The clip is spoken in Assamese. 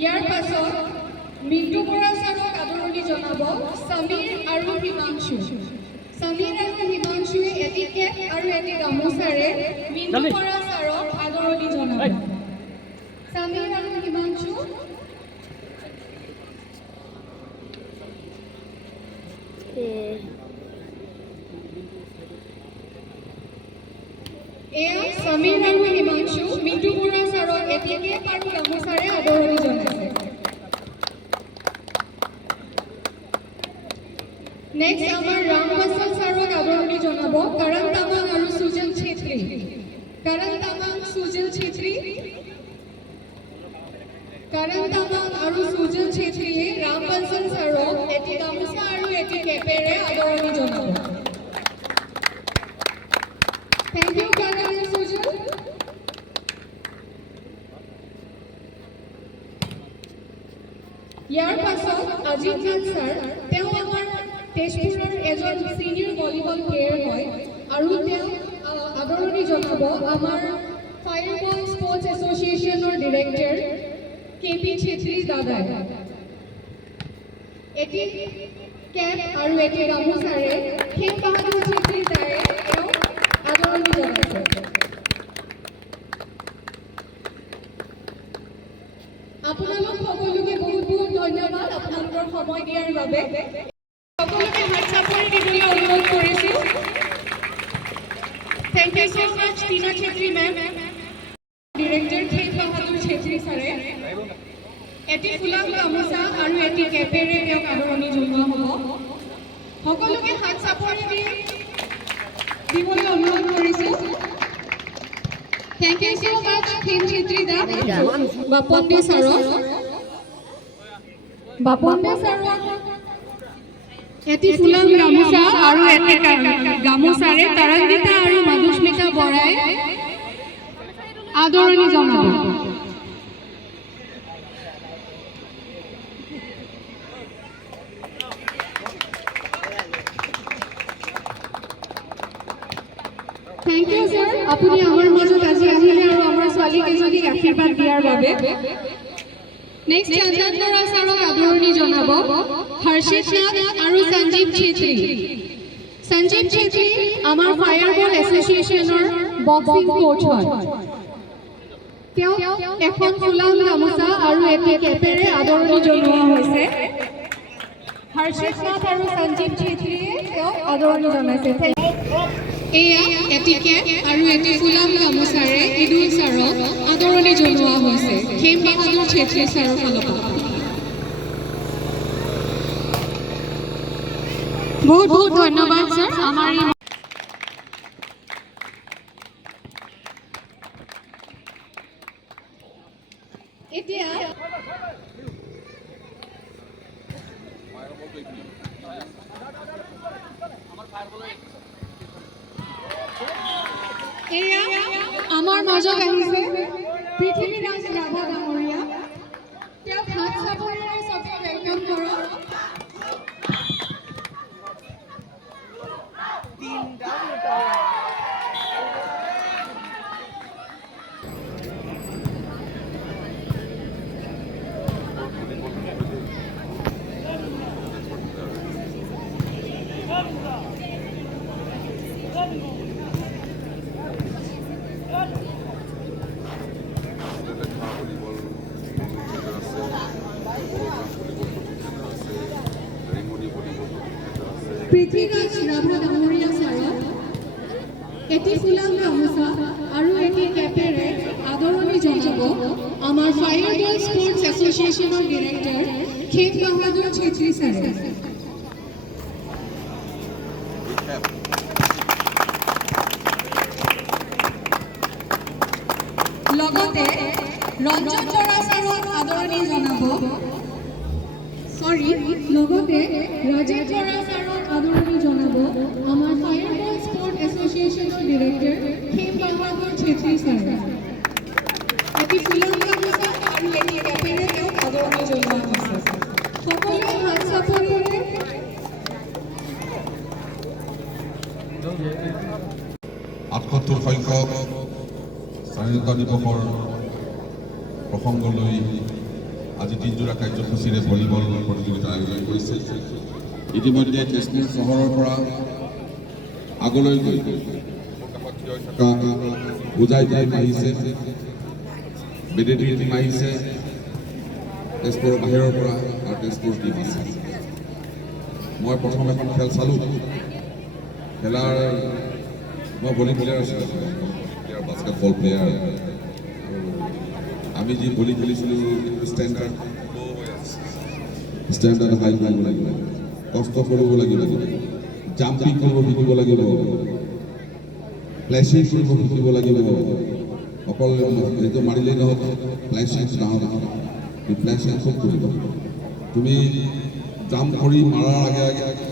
ইয়াৰ পাছত মিণ্টু বৰা ছাৰক আদৰণি জনাব সমীৰ আৰু হিমাংশু। সমীৰ আৰু হিমাংশুৱে এটি কেপ আৰু এটি গামোচাৰে মিণ্টু বৰা ছাৰক আদৰণি জনাব। সমীৰ আৰু হিমাংশু। এয়া সমীৰ আৰু হিমাংশু মিণ্টু বৰা ছাৰক এটি কেপ আৰু গামোচাৰে আদৰণি জনাইছে। নেক্সট আমাৰ ৰাম বসল ছাৰক আদৰণি জনাব কৰণ তামাং আৰু সুজল ছেত্ৰী। কৰণ তামাং, সুজল ছেত্ৰী। কৰণ তামাং আৰু সুজল ছেত্ৰীয়ে ৰাম বসল ছাৰক এটি গামোচা আৰু এটি কেপেৰে আদৰণি জনাব। Thank you, Karan and Sujal. ইয়াৰ পাছত অজিত নাথ ছাৰ, তেওঁ আমাৰ তেজপুৰৰ এজন সিনিয়ৰ ভলীবল প্লেয়াৰ হয় আৰু তেওঁ আদৰণি জনাব আমাৰ ফায়াৰবল স্পৰ্টছ এছ'চিয়েশ্যনৰ ডিৰেক্টৰ KP ছেত্ৰী দাদাই। এটি কেপ আৰু এটি গামোচাৰে খেম বাহাদুৰ ছেত্ৰী দায়ে তেওঁ আদৰণি জনাইছে। আপোনালোক সকলোকে বহুত বহুত ধন্যবাদ আপোনালোকৰ সময় দিয়াৰ বাবে। সকলোকে হাত চাপৰি দিবলৈ অনুৰোধ কৰিছোঁ। Thank you so much Tina Chhetri ma'am, director Khem Bahadur Chhetri ছাৰে। এটি ফুলাম গামোচা আৰু এটি কেপেৰে তেওঁক আদৰণি জনোৱা হ'ব। সকলোকে হাত চাপৰি দিবলৈ অনুৰোধ কৰিছোঁ। Thank you so much Khem Chhetri দা, বাপন দে ছাৰক। বাপন দে ছাৰক এটি ফুলাম গামোচা আৰু এটি গামোচাৰে তৰন্দিতা আৰু মধুস্মিতা বৰাই আদৰণি জনাব। থেংক ইউ ছাৰ, আপুনি আমাৰ মাজত আজি আহিলে আৰু আমাৰ ছোৱালীকেইজনীক আশীৰ্বাদ দিয়াৰ বাবে। নেক্সট আজাদ বৰা ছাৰক আদৰণি জনাব হৰ্ষিত নাথ আৰু সঞ্জীৱ ছেত্ৰী। সঞ্জীৱ ছেত্ৰী আমাৰ ফায়াৰবল এছ'চিয়েশ্যনৰ বক্সিং কোচ হয়। তেওঁ এখন ফুলাম গামোচা আৰু এটি কেপেৰে আদৰণি জনোৱা হৈছে। হৰ্ষিত নাথ আৰু সঞ্জীৱ ছেত্ৰীয়ে তেওঁক আদৰণি জনাইছে। এয়া এটি কেপ আৰু এটি ফুলাম গামোচাৰে ইদুল ছাৰক আদৰণি জনোৱা হৈছে খেম বাহাদুৰ ছেত্ৰী ছাৰৰ ফালৰ পৰা। বহুত বহুত ধন্যবাদ ছাৰ। আমাৰ এতিয়া আমাৰ মাজত আহিছে পৃথিৱীৰাজ ৰাভা ডাঙৰীয়া। তেওঁক হাত চাপৰিৰে চবে ৱেলকাম কৰক। পৃথ্বীৰাজ ৰাভা ডাঙৰীয়া ছাৰক এটি ফুলাম গামোচা আৰু এটি কেপেৰে আদৰণি জনাব আমাৰ ফায়াৰবল স্পৰ্টছ এছ'চিয়েশ্যনৰ ডিৰেক্টৰ খেম বাহাদুৰ ছেত্ৰী ছাৰে। লগতে ৰঞ্জন বৰা ছাৰক আদৰণি জনাব লগতে ৰাজেশ বৰা ছাৰক আদৰণি জনাব আমাৰ ফায়াৰবল স্পৰ্টছ এছ'চিয়েশ্যনৰ ডিৰেক্টৰ খেম বাহাদুৰ ছেত্ৰী ছাৰে। এটি ফুলাম গামোচা আৰু এটি কেপেৰে তেওঁক আদৰণি জনোৱা হৈছে। সকলোৱে হাত চাপৰিৰে ৭৮ সংখ্যক স্বাধীনতা দিৱসৰ প্ৰসংগ লৈ আজি দিনজোৰা কাৰ্যসূচীৰে ভলীবল প্ৰতিযোগিতা আয়োজন কৰিছে। ইতিমধ্যে তেজপুৰ চহৰৰ পৰা আগলৈ গৈ থকা বুজাই টিম আহিছে, বেদেতিৰ টিম আহিছে, তেজপুৰৰ বাহিৰৰ পৰা আৰু তেজপুৰ টিম আছে। মই প্ৰথম এখন খেল চালোঁ। খেলাৰ মই ভলী প্লেয়াৰ আছিলোঁ, বাস্কেটবল প্লেয়াৰ। আমি যি ভলী খেলিছিলোঁ ষ্টেণ্ডাৰ্ড হাই কৰিব লাগিব, কষ্ট কৰিব লাগিব, জাম্পিং কৰিব শিকিব লাগিব, ফ্লেচিং কৰিব শিকিব লাগিব। অকল এইটো মাৰিলেই নহ'ব, ফ্লেচিং ডাঙৰ ডাঙৰ ফ্লেচিং চব কৰিব। তুমি জাম্প কৰি মাৰাৰ আগে আগে